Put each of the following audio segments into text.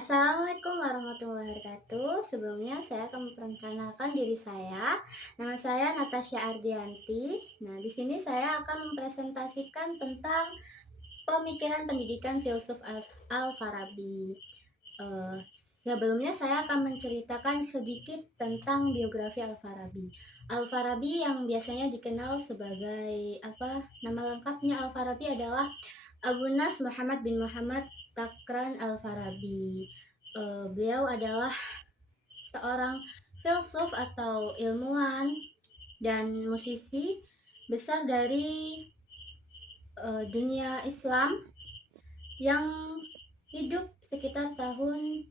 Assalamualaikum warahmatullahi wabarakatuh. Sebelumnya saya akan memperkenalkan diri saya. Nama saya Natasha Ardianti. Nah, di sini saya akan mempresentasikan tentang pemikiran pendidikan filsuf Al-Farabi. Eh, Sebelumnya saya akan menceritakan sedikit tentang biografi Al-Farabi. Al-Farabi yang biasanya dikenal sebagai apa? Nama lengkapnya Al-Farabi adalah Abu Nas Muhammad bin Muhammad Takran Al-Farabi. Beliau adalah seorang filsuf atau ilmuwan dan musisi besar dari dunia Islam yang hidup sekitar tahun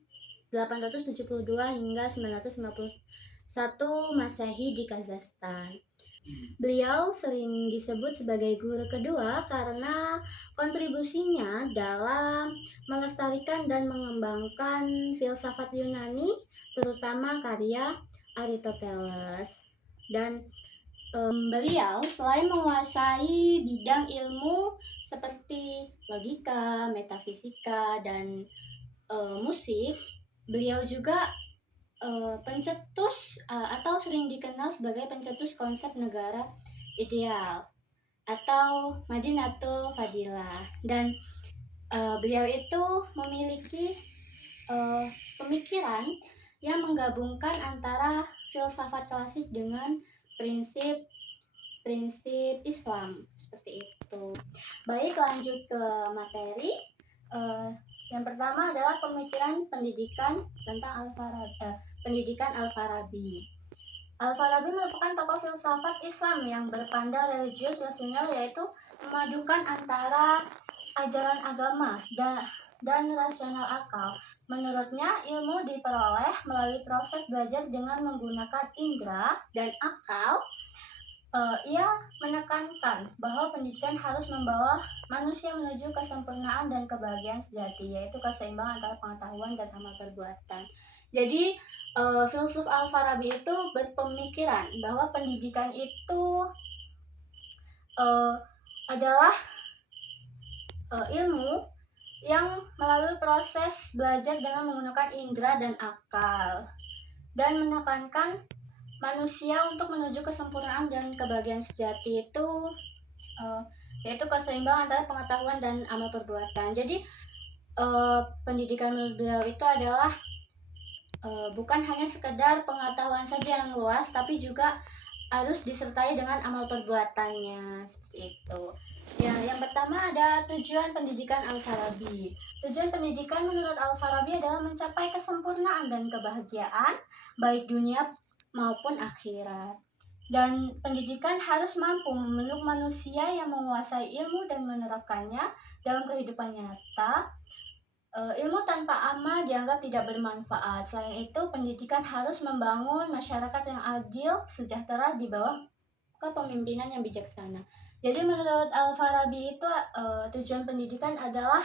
872 hingga 951 Masehi di Kazakhstan. Beliau sering disebut sebagai guru kedua karena kontribusinya dalam melestarikan dan mengembangkan filsafat Yunani, terutama karya Aristoteles. Dan beliau selain menguasai bidang ilmu seperti logika, metafisika, dan musik, beliau juga pencetus atau sering dikenal sebagai pencetus konsep negara ideal atau Madinatul Fadilah. Dan beliau itu memiliki pemikiran yang menggabungkan antara filsafat klasik dengan prinsip Islam seperti itu. Baik, lanjut ke materi. Yang pertama adalah pemikiran pendidikan tentang pendidikan Al-Farabi. Al-Farabi merupakan tokoh filsafat Islam yang berpandang religius rasional, yaitu memadukan antara ajaran agama dan rasional akal. Menurutnya, ilmu diperoleh melalui proses belajar dengan menggunakan indera dan akal. Ia menekankan bahwa pendidikan harus membawa manusia menuju kesempurnaan dan kebahagiaan sejati, yaitu keseimbangan antara pengetahuan dan amal perbuatan. Jadi, filsuf Al-Farabi itu berpemikiran bahwa pendidikan itu adalah ilmu yang melalui proses belajar dengan menggunakan indera dan akal, dan menekankan manusia untuk menuju kesempurnaan dan kebahagiaan sejati itu yaitu keseimbangan antara pengetahuan dan amal perbuatan. Jadi pendidikan beliau itu adalah bukan hanya sekedar pengetahuan saja yang luas, tapi juga harus disertai dengan amal perbuatannya, seperti itu. Ya, yang pertama ada tujuan pendidikan Al-Farabi. Tujuan pendidikan menurut Al-Farabi adalah mencapai kesempurnaan dan kebahagiaan baik dunia maupun akhirat. Dan pendidikan harus mampu membentuk manusia yang menguasai ilmu dan menerapkannya dalam kehidupan nyata. Ilmu tanpa amal dianggap tidak bermanfaat. Selain itu, pendidikan harus membangun masyarakat yang adil, sejahtera di bawah kepemimpinan yang bijaksana. Jadi menurut Al-Farabi itu tujuan pendidikan adalah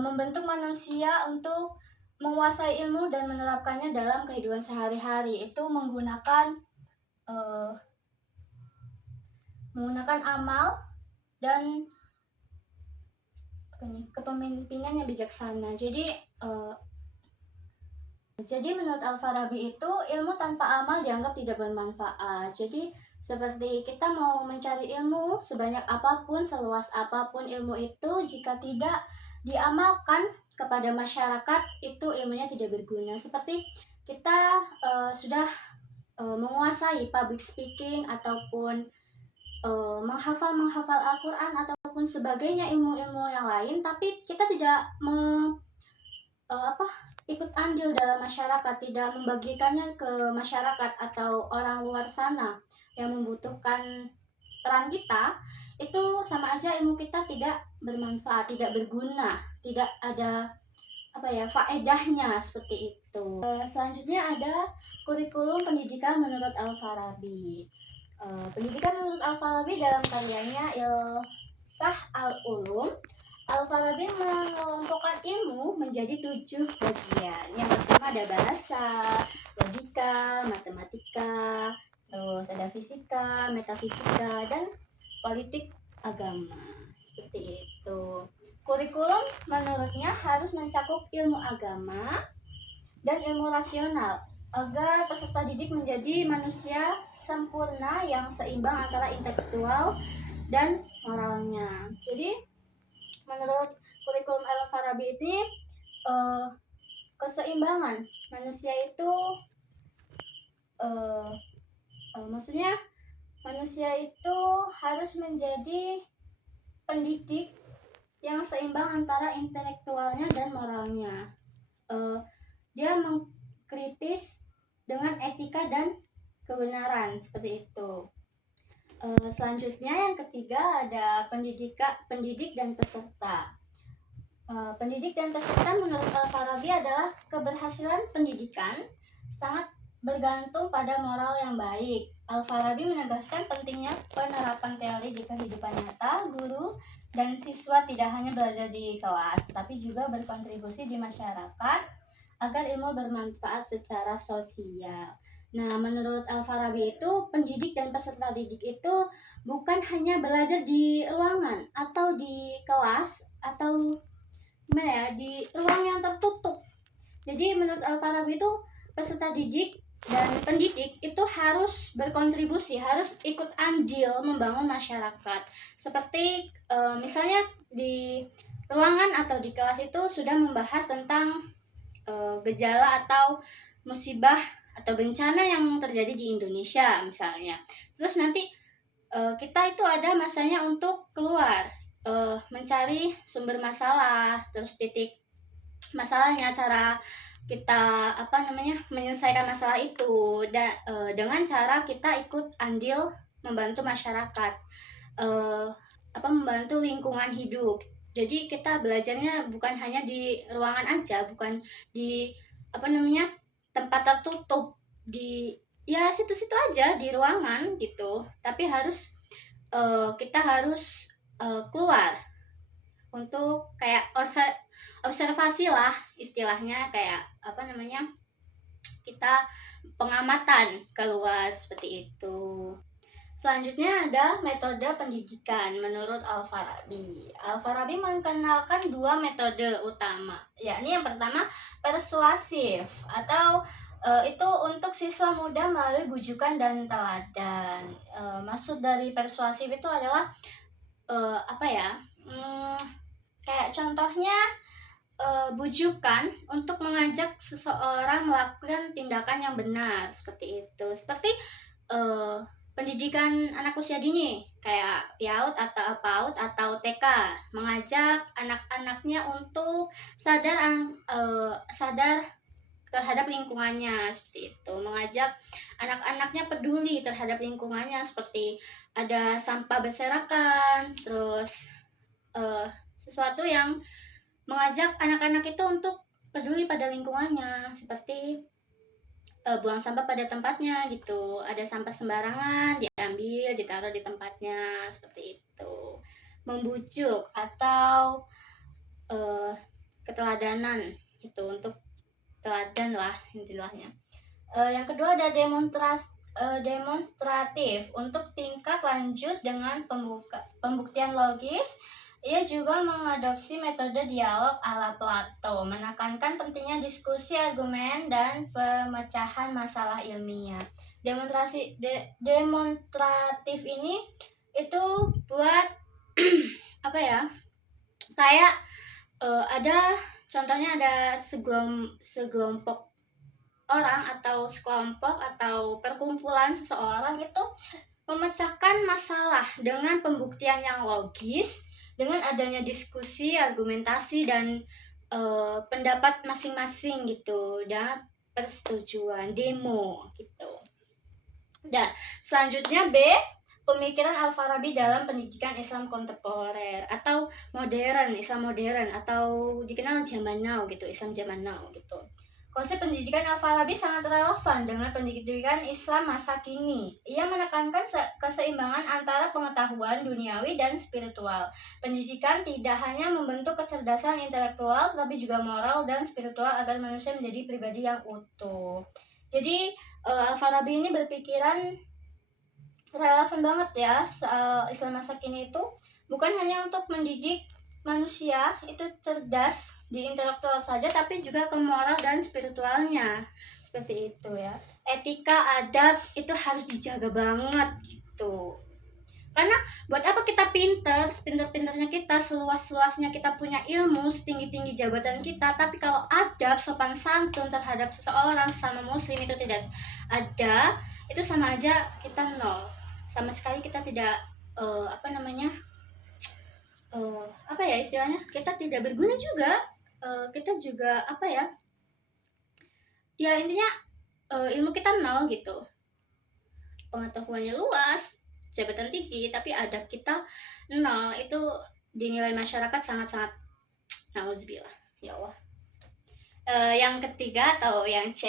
membentuk manusia untuk menguasai ilmu dan menerapkannya dalam kehidupan sehari-hari. Itu menggunakan amal dan kepemimpinan yang bijaksana. Jadi menurut Al-Farabi itu ilmu tanpa amal dianggap tidak bermanfaat. Jadi seperti kita mau mencari ilmu sebanyak apapun, seluas apapun ilmu itu, jika tidak diamalkan kepada masyarakat, itu ilmunya tidak berguna. Seperti kita sudah menguasai public speaking ataupun menghafal Al-Quran ataupun sebagainya, ilmu-ilmu yang lain, tapi kita tidak ikut andil dalam masyarakat, tidak membagikannya ke masyarakat atau orang luar sana yang membutuhkan peran kita, itu sama aja ilmu kita tidak bermanfaat, tidak berguna, tidak ada faedahnya, seperti itu. Selanjutnya ada kurikulum pendidikan menurut Al-Farabi. Pendidikan menurut Al-Farabi dalam karyanya Ilsah Al-Ulum, Al-Farabi mengelompokkan ilmu menjadi 7 bagian. Yang pertama ada bahasa, logika, matematika, terus ada fisika, metafisika, dan politik agama. Seperti itu. Kurikulum menurutnya harus mencakup ilmu agama dan ilmu rasional agar peserta didik menjadi manusia sempurna yang seimbang antara intelektual dan moralnya. Jadi menurut kurikulum Al-Farabi ini eh, keseimbangan manusia itu maksudnya manusia itu harus menjadi pendidik yang seimbang antara intelektualnya dan moralnya. Dia mengkritis dengan etika dan kebenaran seperti itu. Selanjutnya yang ketiga ada pendidik dan peserta. Pendidik dan peserta menurut Al-Farabi adalah keberhasilan pendidikan sangat bergantung pada moral yang baik. Al-Farabi menegaskan pentingnya penerapan teori di kehidupan nyata. Guru dan siswa tidak hanya belajar di kelas, tapi juga berkontribusi di masyarakat agar ilmu bermanfaat secara sosial. Nah, menurut Al-Farabi itu pendidik dan peserta didik itu bukan hanya belajar di ruangan atau di kelas atau gimana ya, di ruang yang tertutup. Jadi menurut Al-Farabi itu peserta didik dan pendidik itu harus berkontribusi, harus ikut andil membangun masyarakat. Seperti misalnya di ruangan atau di kelas itu sudah membahas tentang gejala atau musibah atau bencana yang terjadi di Indonesia misalnya. Terus nanti kita itu ada masanya untuk keluar, mencari sumber masalah, terus titik masalahnya, cara kita menyelesaikan masalah itu dengan cara kita ikut andil membantu masyarakat, membantu lingkungan hidup. Jadi kita belajarnya bukan hanya di ruangan aja, bukan di tempat tertutup di situ-situ aja di ruangan gitu, tapi kita harus keluar untuk kayak observasi lah istilahnya, kayak kita pengamatan keluar seperti itu. Selanjutnya ada metode pendidikan menurut Al-Farabi. Al-Farabi mengenalkan dua metode utama, yakni yang pertama persuasif atau itu untuk siswa muda melalui bujukan dan teladan. Maksud dari persuasif itu adalah kayak contohnya bujukan untuk mengajak seseorang melakukan tindakan yang benar seperti itu. Seperti pendidikan anak usia dini kayak PAUD atau TK, mengajak anak-anaknya untuk sadar terhadap lingkungannya seperti itu, mengajak anak-anaknya peduli terhadap lingkungannya, seperti ada sampah berserakan, terus sesuatu yang mengajak anak-anak itu untuk peduli pada lingkungannya, seperti buang sampah pada tempatnya gitu, ada sampah sembarangan diambil ditaruh di tempatnya seperti itu. Membujuk atau keteladanan itu, untuk teladan lah intilahnya. Yang kedua ada demonstratif untuk tingkat lanjut dengan pembuktian logis. Ia juga mengadopsi metode dialog ala Plato, menekankan pentingnya diskusi argumen dan pemecahan masalah ilmiah. Demonstratif ini itu buat kayak ada contohnya, ada segelompok orang atau sekelompok atau perkumpulan seseorang itu memecahkan masalah dengan pembuktian yang logis, dengan adanya diskusi, argumentasi, dan pendapat masing-masing gitu, dan persetujuan, demo gitu. Dan selanjutnya B, pemikiran Al-Farabi dalam pendidikan Islam kontemporer atau modern, Islam modern, atau dikenal zaman now gitu, Islam zaman now gitu. Konsep pendidikan Al-Farabi sangat relevan dengan pendidikan Islam masa kini. Ia menekankan keseimbangan antara pengetahuan duniawi dan spiritual. Pendidikan tidak hanya membentuk kecerdasan intelektual, tapi juga moral dan spiritual agar manusia menjadi pribadi yang utuh. Jadi Al-Farabi ini berpikiran relevan banget ya soal Islam masa kini itu, bukan hanya untuk mendidik manusia itu cerdas di intelektual saja, tapi juga ke moral dan spiritualnya. Seperti itu ya. Etika, adab itu harus dijaga banget gitu. Karena buat apa kita pinter, pinter-pinternya kita, seluas-luasnya kita punya ilmu, setinggi-tinggi jabatan kita, tapi kalau adab, sopan santun terhadap seseorang sama muslim itu tidak ada, itu sama aja kita nol. Sama sekali kita tidak apa ya istilahnya, kita tidak berguna juga. Kita juga apa ya, ya intinya ilmu kita nol gitu, pengetahuannya luas, jabatan tinggi, tapi adab kita nol. Itu dinilai masyarakat sangat-sangat nauzubillah, ya Allah. Yang ketiga atau yang C,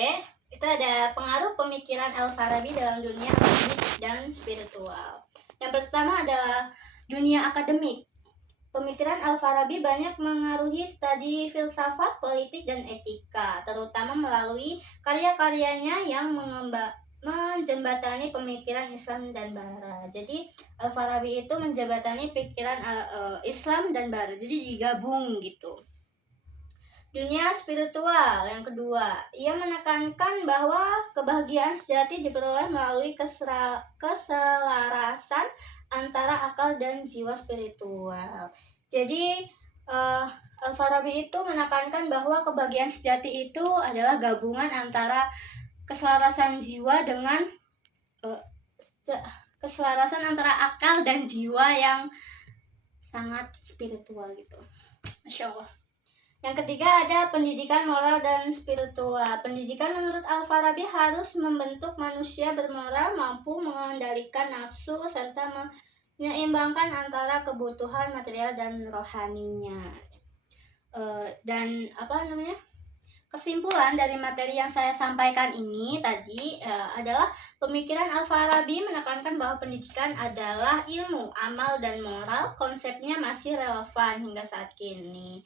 itu ada pengaruh pemikiran Al-Farabi dalam dunia akademik dan spiritual. Yang pertama adalah dunia akademik. Pemikiran Al-Farabi banyak mengaruhi studi filsafat, politik, dan etika, terutama melalui karya-karyanya yang menjembatani pemikiran Islam dan Barat. Jadi Al-Farabi itu menjembatani pikiran Islam dan Barat, jadi digabung gitu. Dunia spiritual yang kedua, ia menekankan bahwa kebahagiaan sejati diperoleh melalui keselarasan antara akal dan jiwa spiritual. Jadi Al-Farabi itu menekankan bahwa kebahagiaan sejati itu adalah gabungan antara keselarasan jiwa dengan keselarasan antara akal dan jiwa yang sangat spiritual gitu. Masya Allah. Yang ketiga ada pendidikan moral dan spiritual. Pendidikan menurut Al-Farabi harus membentuk manusia bermoral, mampu mengendalikan nafsu, serta menyeimbangkan antara kebutuhan material dan rohaninya. Dan kesimpulan dari materi yang saya sampaikan ini tadi adalah pemikiran Al-Farabi menekankan bahwa pendidikan adalah ilmu, amal, dan moral. Konsepnya masih relevan hingga saat kini.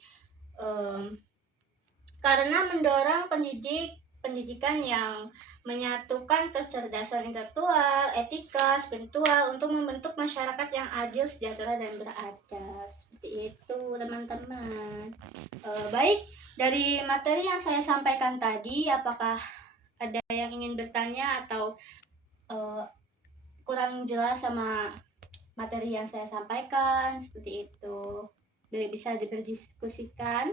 Karena mendorong pendidikan yang menyatukan kecerdasan intelektual, etika, spiritual untuk membentuk masyarakat yang adil, sejahtera, dan beradab. Seperti itu, teman-teman. Baik, dari materi yang saya sampaikan tadi, apakah ada yang ingin bertanya atau kurang jelas sama materi yang saya sampaikan? Seperti itu. Bisa diberdiskusikan.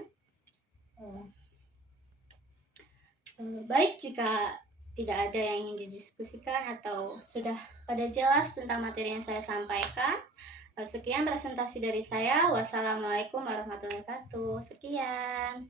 Baik, jika tidak ada yang ingin didiskusikan atau sudah pada jelas tentang materi yang saya sampaikan, sekian presentasi dari saya. Wassalamualaikum warahmatullahi wabarakatuh. Sekian.